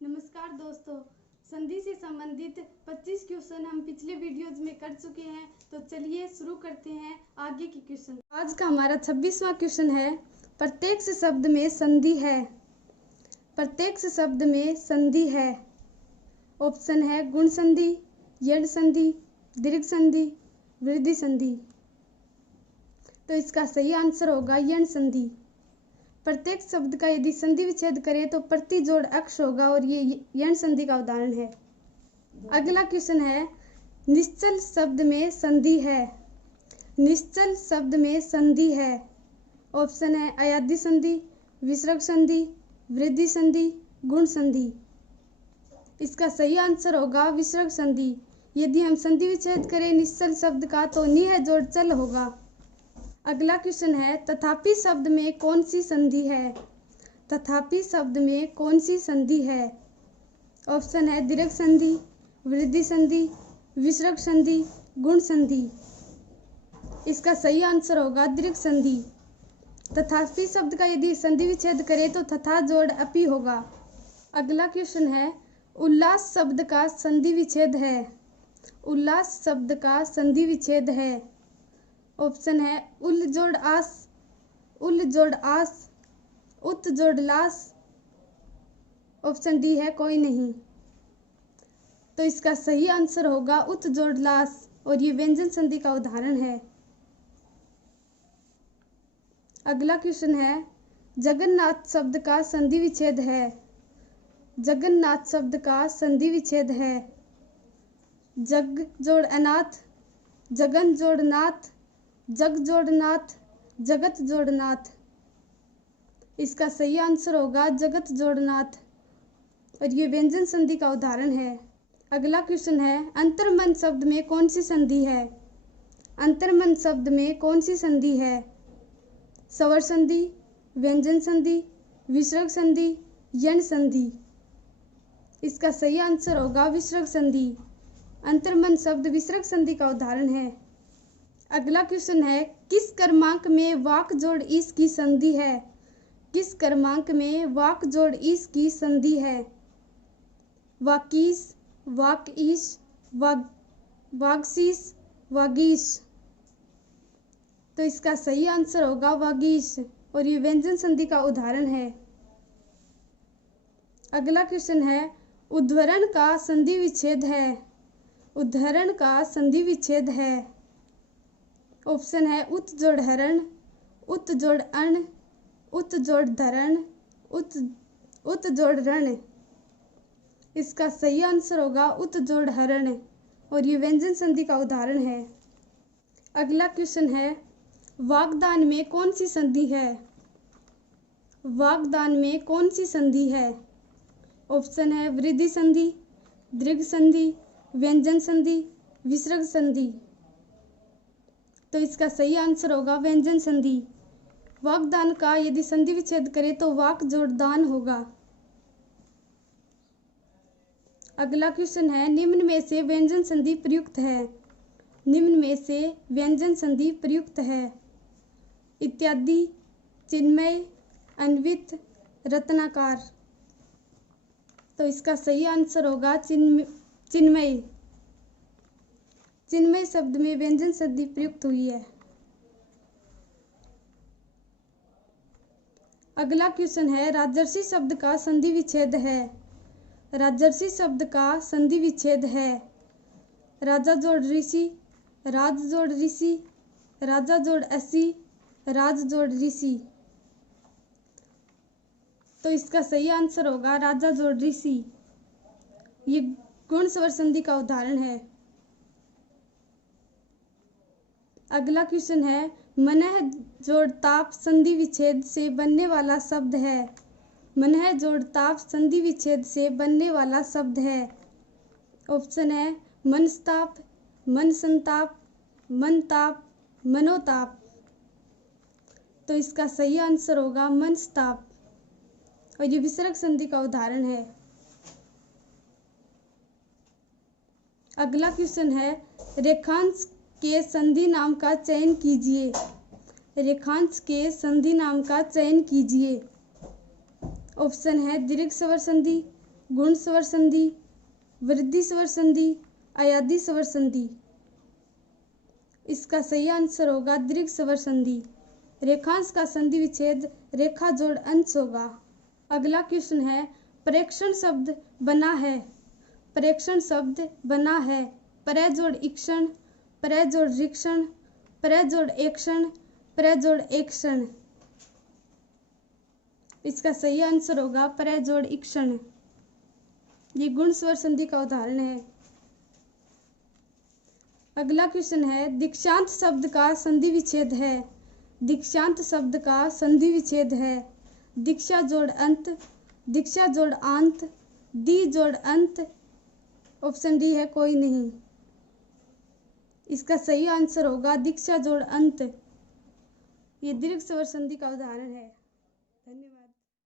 नमस्कार दोस्तों, संधि से संबंधित 25 क्वेश्चन हम पिछले वीडियोज में कर चुके हैं। तो चलिए शुरू करते हैं आगे की क्वेश्चन। आज का हमारा 26वां क्वेश्चन है, प्रत्येक शब्द में संधि है। प्रत्येक शब्द में संधि है। ऑप्शन है गुण संधि, यण संधि, दीर्घ संधि, वृद्धि संधि। तो इसका सही आंसर होगा यण संधि। प्रत्येक शब्द का यदि संधि विच्छेद करें तो प्रति जोड़ अक्ष होगा और ये यण संधि का उदाहरण है। अगला क्वेश्चन है, निश्चल शब्द में संधि है। निश्चल शब्द में संधि है। ऑप्शन है अयादि संधि, विसर्ग संधि, वृद्धि संधि, गुण संधि। इसका सही आंसर होगा विसर्ग संधि। यदि हम संधि विच्छेद करें निश्चल शब्द का तो नि है जोड़ चल होगा। अगला क्वेश्चन है, तथापि शब्द में कौन सी संधि है। तथापि शब्द में कौन सी संधि है। ऑप्शन है दीर्घ संधि, वृद्धि संधि, विसर्ग संधि, गुण संधि। इसका सही आंसर होगा दीर्घ संधि। तथापि शब्द का यदि संधि विच्छेद करें तो तथा जोड़ अपि होगा। अगला क्वेश्चन है, उल्लास शब्द का संधि विच्छेद है। उल्लास शब्द का संधि विच्छेद है। ऑप्शन है उल जोड़ आस, उल जोड़ आस, उत जोड़ लास। ऑप्शन डी है कोई नहीं। तो इसका सही आंसर होगा उत जोड़ लास और ये व्यंजन संधि का उदाहरण है। अगला क्वेश्चन है, जगन्नाथ शब्द का संधि विच्छेद है। जगन्नाथ शब्द का संधि विच्छेद है। जग जोड़ अनाथ, जगन जोड़ नाथ, जग जोड़ नाथ, जगत जोड़ नाथ। इसका सही आंसर होगा जगत जोड़ नाथ और ये व्यंजन संधि का उदाहरण है। अगला क्वेश्चन है, अंतर्मन शब्द में कौन सी संधि है। अंतर्मन शब्द में कौन सी संधि है। स्वर संधि, व्यंजन संधि, विसर्ग संधि, यण संधि। इसका सही आंसर होगा विसर्ग संधि। अंतर्मन शब्द विसर्ग संधि का उदाहरण है। अगला क्वेश्चन है, किस क्रमांक में वाक जोड़ ईस की संधि है। किस क्रमांक में वाक जोड़ ईस की संधि है। वाकीस, वाकईश, वागशीस, वागीश। तो इसका सही आंसर होगा वागीश और ये व्यंजन संधि का उदाहरण है। अगला क्वेश्चन है, उद्धरण का संधि विच्छेद है। उद्धरण का संधि विच्छेद है। ऑप्शन है उत जोड़ हरण, उत जोड़ अण, उत जोड़ धरण, उत जोड़ रण। इसका सही आंसर होगा उत जोड़ हरण और ये व्यंजन संधि का उदाहरण है। अगला क्वेश्चन है, वाग्दान में कौन सी संधि है। वाग्दान में कौन सी संधि है। ऑप्शन है वृद्धि संधि, दीर्घ संधि, व्यंजन संधि, विसर्ग संधि। तो इसका सही आंसर होगा व्यंजन संधि। वाग्दान का यदि संधि विच्छेद करें तो वाक जोड़ दान होगा। अगला क्वेश्चन है, निम्न में से व्यंजन संधि प्रयुक्त है। निम्न में से व्यंजन संधि प्रयुक्त है। इत्यादि, चिन्मय, अन्वित, रत्नाकार। तो इसका सही आंसर होगा चिन्मय। चिन्मय शब्द में व्यंजन संधि प्रयुक्त हुई है। अगला क्वेश्चन है, राजर्षि शब्द का संधि विच्छेद है। राजर्षि शब्द का संधि विच्छेद है। राजा जोड़ ऋषि, राज जोड़ ऋषि, राजा जोड़ असी, राज जोड़ ऋषि। तो इसका सही आंसर होगा राजा जोड़ ऋषि। ये गुण स्वर संधि का उदाहरण है। अगला क्वेश्चन है, मनः जोड़ ताप संधि विच्छेद से बनने वाला शब्द है। मनः जोड़ ताप संधि विच्छेद से बनने वाला शब्द है। ऑप्शन है मनस्ताप, मन संताप, मनताप, मनोताप। तो इसका सही आंसर होगा मनस्ताप और ये विसर्ग संधि का उदाहरण है। अगला क्वेश्चन है, रेखांश के संधि नाम का चयन कीजिए। रेखांश के संधि नाम का चयन कीजिए। ऑप्शन है दीर्घ स्वर संधि, गुण स्वर संधि, वृद्धि स्वर संधि, अयादी स्वर संधि। इसका सही आंसर होगा दीर्घ स्वर संधि। रेखांश का संधि विच्छेद रेखा जोड़ अंश होगा। अगला क्वेश्चन है प्रेक्षण शब्द बना है। प्रेक्षण शब्द बना है प्र जोड़ इक्षण, प्र जोड़ ऋक्षण, प्र जोड़ एकक्षण, प्र जोड़ एकक्षण। इसका सही आंसर होगा प्र जोड़ इक्षण। ये गुण स्वर संधि का उदाहरण है। अगला क्वेश्चन है दीक्षांत शब्द का संधि विच्छेद है। दीक्षांत शब्द का संधि विच्छेद है दीक्षा जोड़ अंत, दीक्षा जोड़ आंत, दी जोड़ अंत। ऑप्शन डी है कोई नहीं। इसका सही आंसर होगा दीक्षा जोड़ अंत। ये दीर्घ स्वर संधि का उदाहरण है। धन्यवाद।